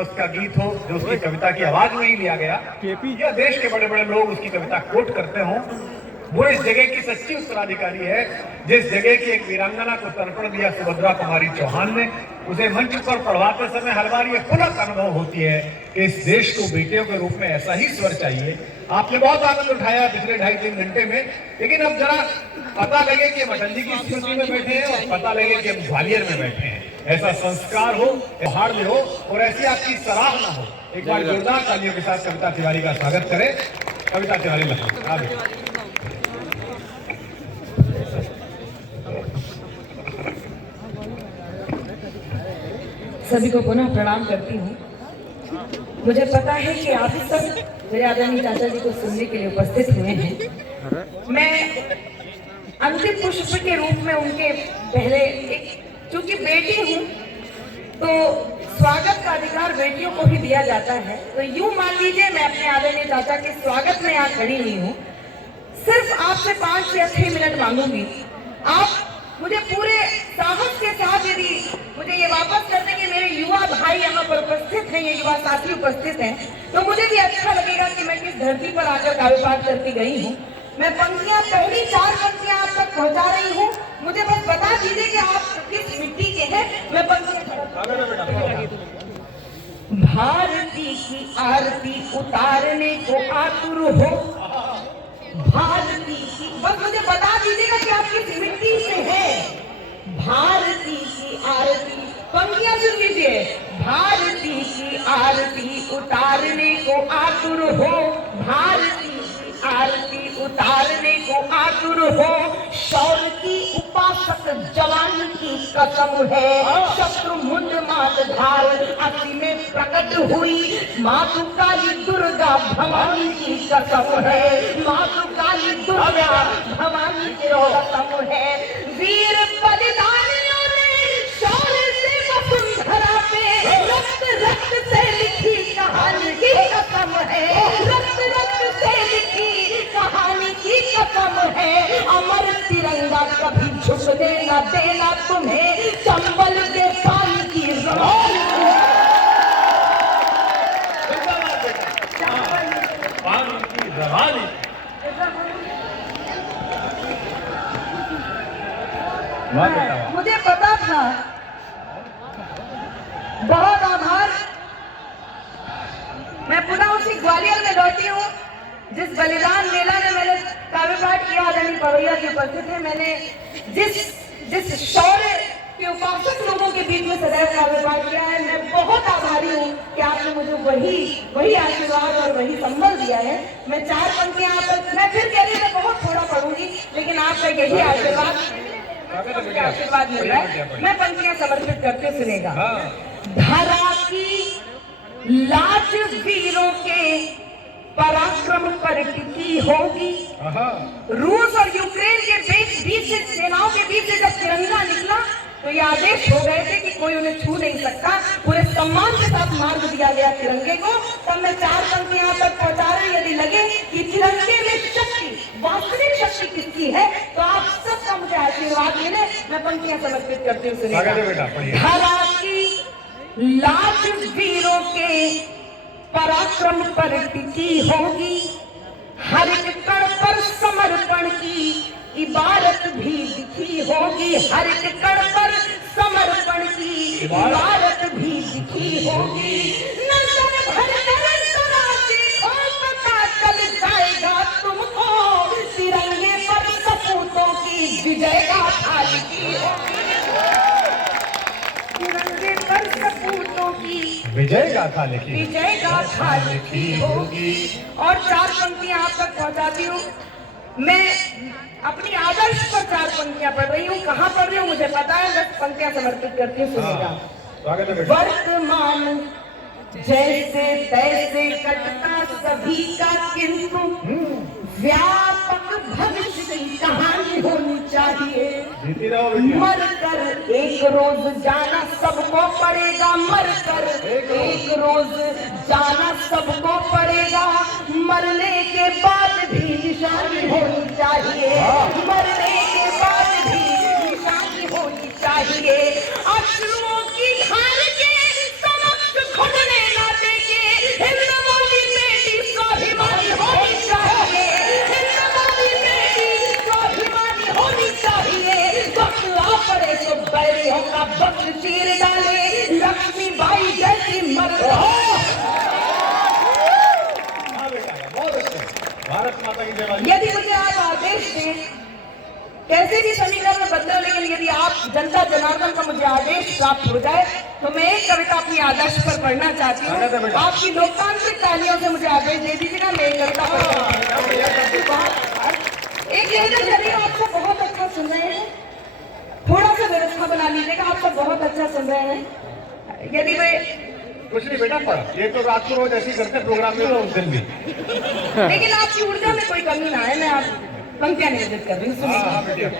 उसका गीत हो जो उसकी कविता की आवाज में ही लिया गया, या देश के बड़े बड़े लोग उसकी कविता कोट करते हों, वो इस जगह की सच्ची उत्तराधिकारी है। जिस जगह की एक वीरांगना को तर्पण दिया सुभद्रा कुमारी चौहान ने, उसे मंच पर पढ़वाते समय हर बार ये पुलक अनुभव होती है कि इस देश को बेटियों के रूप में ऐसा ही स्वर चाहिए। आपने बहुत आनंद उठाया पिछले 2.5-3 घंटे में, लेकिन अब जरा पता लगे कि हम अटल जी की स्मृति में बैठे हैं और पता लगे कि हम ग्वालियर में बैठे हैं। ऐसा संस्कार हो, त्योहार में हो और ऐसी आपकी सराहना हो। एक बार जोरदार तालियों के साथ कविता तिवारी का स्वागत करें। कविता तिवारी लखनऊ। सभी को पुनः प्रणाम करती हूँ। मुझे पता है कि आप सब मेरे आदरणीय चाचा जी को सुनने के लिए उपस्थित हुए हैं। मैं अंतिम पुष्प के रूप में उनके पहले चूंकि बेटी हूँ तो स्वागत का अधिकार बेटियों को ही दिया जाता है, तो यूं मान लीजिए मैं अपने आदरणीय चाचा के स्वागत में यहाँ खड़ी हुई हूँ। सिर्फ आपसे 5 या 6 मिनट मांगूंगी। आप मुझे पूरे साहस के साथ यदि मुझे ये वापस करने के मेरे युवा भाई यहाँ पर उपस्थित हैं, ये युवा साथी उपस्थित हैं, तो मुझे भी अच्छा लगेगा कि मैं किस धरती पर आकर काव्य पाठ करती गई हूँ। मैं पंक्तियाँ पहली 4 पंक्तियाँ आप तक पहुँचा रही हूँ। मुझे बस बता दीजिए कि आप किस मिट्टी के हैं। मैं भारती की आरती उतारने को आतुर हो, भारती की, बस मुझे बता दीजिएगा कि आप किस मिट्टी से हैं। भारती की आरती, पंक्तियां सुन लीजिए। भारती की आरती उतारने को आतुर हो, भारती की आरती उतारने को आतुर हो। शौर्य की उपासक जवान की कसम है, शत्रु मुंड मात धार अति में प्रकट हुई। मातु काली दुर्गा भवानी की कसम है, मातु काली दुर्गा भवानी की कसम है। वीर बलिदानियों ने शौर्य से वसुंधरा पे रक्त रक्त से लिखी कहानी की कसम है, रक्त रक्त से लिखी कहानी की कसम है। अमर तिरंगा कभी झुकने न देना तुम्हें, चंबल के पानी की रवानी मुझे पता था। बहुत आभार। मैं पुनः उसी ग्वालियर में लौटी हूँ जिस बलिदान मेला में मैंने काव्य पाठ किया। आदरणीय पवैया जी उपस्थित है। मैंने जिस शौर्य के उपासक लोगों के बीच में सदैव काव्य पाठ किया है, मैं बहुत आभारी हूँ कि आपने मुझे वही आशीर्वाद और वही संबल दिया है। मैं 4 पंक्तियां मैं फिर कह रही हूँ, मैं बहुत थोड़ा पढ़ूंगी, लेकिन आपका यही आशीर्वाद मिल रहा है। मैं पंक्तियां समर्पित करते सुनेगा। धरा की लाज वीरों के पराक्रम पर टिकी होगी। रूस और यूक्रेन के बीच से सेनाओं के बीच से जब तिरंगा निकला तो ये आदेश हो गए थे कि कोई उन्हें छू नहीं सकता। पूरे सम्मान के साथ मार्ग दिया गया तिरंगे को। तब मैं 4 पंक्तियां यहाँ तक पहुंचा रही। यदि लगे कि तिरंगे में शक्ति, वास्तविक शक्ति किसकी है, तो आप सबका मुझे आशीर्वाद मिले। मैं पंक्तियां समर्पित करती हूँ। धरा की लाज वीरों के पराक्रम पर टिकी होगी, हर एक कण पर समर्पण की इबारत भी दिखी होगी, हर एक कण पर समर्पण की इबारत भी दिखी होगी। नंदन भर पता चल जाएगा तुमको, तिरंगे पर सपूतों की विजय गाथा लिखी होगी, तिरंगे पर सपूतों की विजय गाथा लिखी होगी। और 4 पंक्तियां आप तक पहुंचाती हूँ। मैं अपनी आदर्श पर 4 पंक्तियां पढ़ रही हूँ। कहाँ पढ़ रही हूँ मुझे पता है। 10 पंक्तियां समर्पित करती हूँ, सुनेगा। वर्तमान जैसे तैसे कटता सभी का, किंतु व्यापक भविष्य की कहानी होनी चाहिए। मरकर एक रोज जाना सबको पड़ेगा, मरकर एक रोज जाना सबको पड़ेगा। मरने के बाद भी निशानी होनी चाहिए, मरने के बाद भी निशानी होनी चाहिए। अश्रुओं की धार के समक्ष घुटने जनता जनार्दन का मुझे आदेश प्राप्त हो जाए तो मैं एक कविता अपनी आदर्श पर पढ़ना चाहती हूँ। आपकी लोकतांत्रिक तालियों से मुझे आदेश दे दीजिएगा, मैं एक कविता एक शरीर आपको बहुत अच्छा सुन रहे हैं, थोड़ा सा व्यवस्था बना लीजिएगा, आप सब बहुत अच्छा सुन रहे हैं। यदि वे कुछ नहीं बेटा पढ़, ये तो रात को रोज ऐसे ही करते प्रोग्राम में उस दिन भी। लेकिन आपकी ऊर्जा में कोई कमी ना है, मैं आप पंक्तियां निर्दित कर रही हूँ, सुनिए।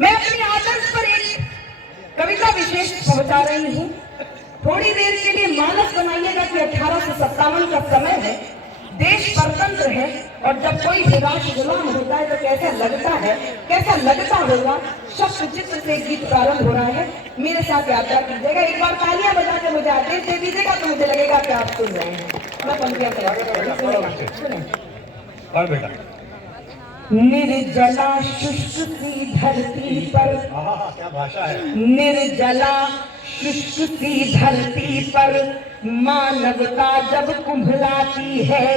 मैं अपनी आदर्श पर एक कविता विशेष पहुंचा रही हूँ। थोड़ी देर के लिए मानस बनाइएगा कि 1857 का समय है, देश परतंत्र है, और जब कोई भी राष्ट्र गुलाम होता है तो कैसा लगता है, कैसा लगता होगा। शब्द चित्र से गीत प्रारंभ हो रहा है, मेरे साथ यात्रा कीजिएगा। एक बार तालियां बजा के मुझे आदेश दे दीजिएगा तो मुझे लगेगा कि आप सुन रहे हैं। मैं पंक्तियां चला बेटा। निर्जला शुष्क सी धरती पर, क्या भाषा है। निर्जला शुष्क सी धरती पर मानवता जब कुंभलाती है,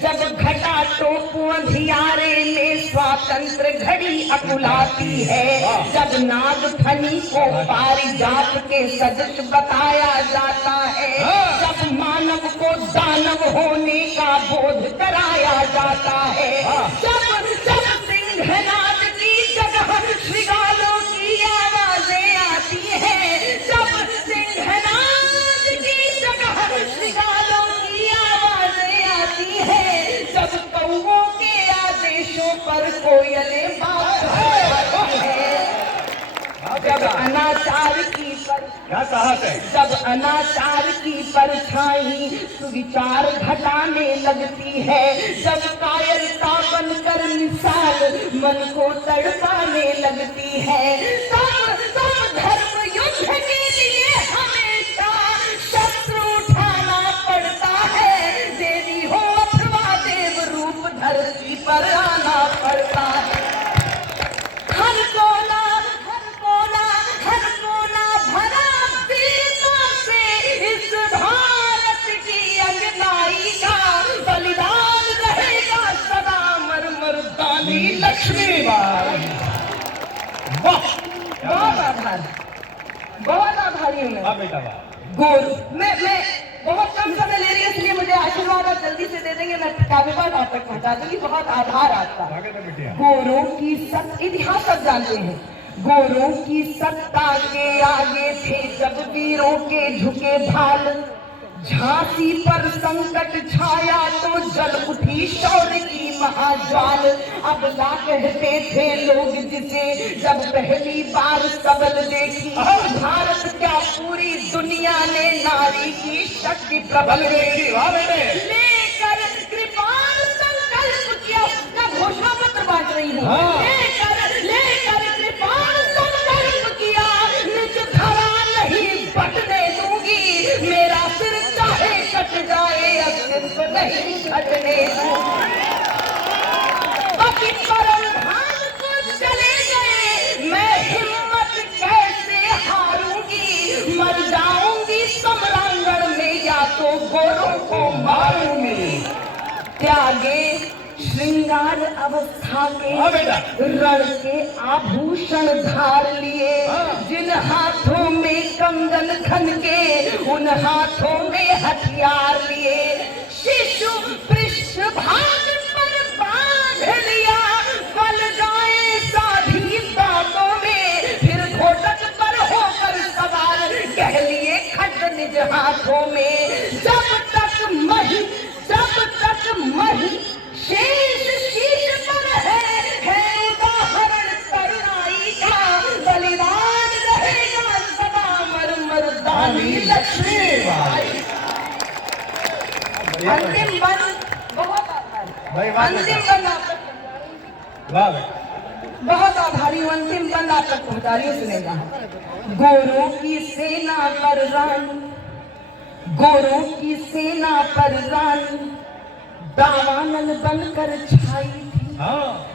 जब घटा टोप अंधियारे में स्वातंत्र घड़ी अकुलाती है, जब नाग फनी को पारिजात के सदृश बताया जाता है, जब मानव को दानव होने का बोध कराया जाता है, जब सिंहनाद की जगह श्रृगालों की आवाजें आती हैं, जब सिंहनाद की जगह श्रृगालों की आवाजें आती हैं, जब कौओं के आदेशों पर कोयलें बात करती हैं, जब अनाचार की क्या साहस है। जब अनाचार की परछाई सुविचार घटाने लगती है, जब कायरता बनकर मिसाल मन को तड़पाने लगती है, तब धर्म युद्ध के लिए हमेशा शस्त्र उठाना पड़ता है। देवी हो अथवा देव रूप धरती पर आना पड़ता है। हर कोना भरा वीरता से इस भारत की अंगनाई का बलिदान रहेगा सदा मरमर्दानी लक्ष्मीबाई। बहुत आभारी हूँ मैं। बेटा गोरू, मैं बहुत कम समय ले रही हूँ, इसलिए मुझे आशीर्वाद आप जल्दी से दे देंगे, मैं काव्य पाठ आप तक पहुँचा दूंगी। बहुत आभार आपका। गोरों की इतिहास सब जानते हैं। गोरों की सत्ता के आगे थे जब वीरों के झुके भाल, झांसी पर संकट छाया तो जल उठी शौर्य की महाज्वाल। अबला कहते थे लोग जिसे जब पहली बार सबल देखी, भारत क्या पूरी दुनिया ने नारी की शक्ति प्रबल देखी। लेकर कृपाण संकल्प किया, मैं घोषणा पत्र बांट रही हूँ। लेकर कृपाण संकल्प किया, निज धरा नहीं बटने दूंगी, मेरा सिर चाहे कट जाए अस्तित्व नहीं घटने दूंगी। बाकी परम धाम को चले गए, मैं हिम्मत कैसे हारूंगी, मर जाऊंगी सम्रांगण में या तो गोरों को मारूंगी। त्यागे श्रृंगार अवस्था के रण के आभूषण धार लिए, जिन हाथों में कंगन खन के उन हाथों में हथियार लिए, शिशु पृष्ठ भाग पर बांध लिया, बल जाए साधी बातों में, फिर घोटक पर होकर सवार कह लिए खड्ड निज हाथों में। जब तक मही शेष शीश पर है उदाहरण करुणाई का, बलिदान रहेगा सदा मरमर्दानी लक्ष्मीबाई। अंतिम बंद बहुत आभारी, अंतिम बंद आप तक बहुत आभारी हूँ, अंतिम बंद आप तक पहुँचा रही हूँ, सुनेगा। गोरों की सेना पर रानी, गोरों की सेना पर रानी दावानल बनकर छाई थी,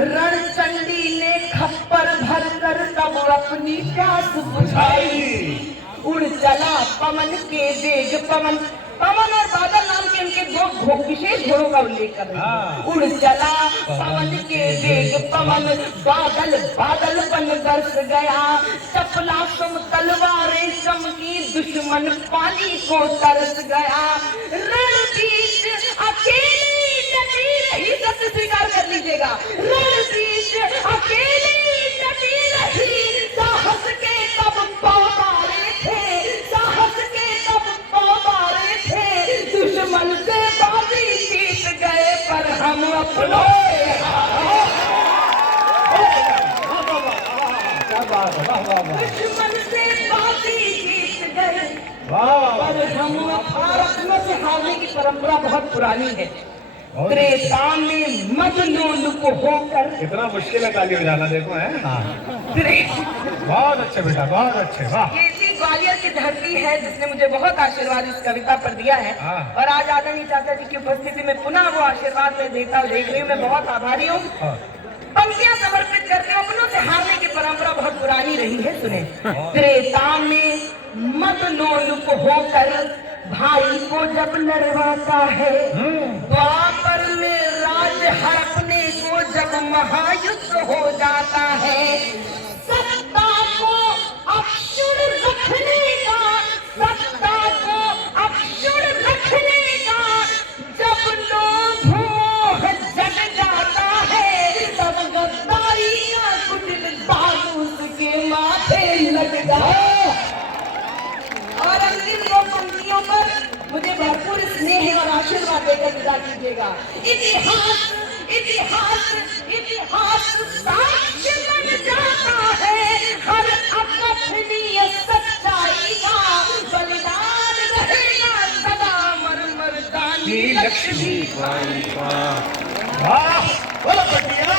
रणचंडी ने खप्पर भर कर तब अपनी प्यास बुझाई। उड़ चला पवन के वेग पवन, पवन और बादल नाम के इनके दो विशेष गुणों का उल्लेख कर रहे हैं। उड़ चला पवन के वेग पवन, बादल बादल बन बरस गया, चपला सम तलवारें चमकी, दुश्मन पानी को तरस गया, रणबीच अकेली डटी रही, सत्य स्वीकार कर लीजिएगा, रणबीच अकेली डटी रही, साहस के तब पौधारे थे, साहस के तब पौधारे थे, दुश्मन से बाजी जीत गए पर हम अपनों दुश्मन से बाजी जीत गए पर हम अपनों से हारने की परंपरा बहुत पुरानी है। त्रेता में मजनून को होकर, कितना मुश्किल है ताली बजाना, देखो है। बहुत अच्छे बेटा, बहुत अच्छे, वाह। ये इसी ग्वालियर की धरती है जिसने मुझे बहुत आशीर्वाद इस कविता पर दिया है, और आज आदरणीय चाचा जी की उपस्थिति में पुनः वो आशीर्वाद मैं देख रही हूँ। मैं बहुत आभारी हूँ। पंक्तियां समर्पित करके अपनों से हारने की परंपरा बहुत पुरानी रही है। सुने, त्रेता में मदनोन को होकर भाई को जब लड़वाता है, द्वापर में राज हड़पने को जब महायुद्ध हो जाता है, सत्ता को अक्षुण रखने का, सत्ता को अक्षुण रखने का जब लोभ मोह जग जाता है, तब गद्दारी का कुटिल दाग उसके माथे लग जाए। और अंतिम दो पंक्तियों पर मुझे भरपूर स्नेह और आशीर्वाद देकर विदा कीजिएगा। इतिहास इतिहास इतिहास साक्ष्य बन जाता है, हर अकथनीय सच्चाई का बलिदान रहेगा सदा मरमरदानी लक्ष्मी बाई का। वाह, बोलो बढ़िया।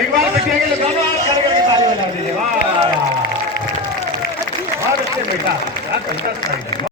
एक बार बैठिए के दोनों हाथ खड़े करके ताली बजा दीजिए। वाह, बहुत अच्छे बेटा,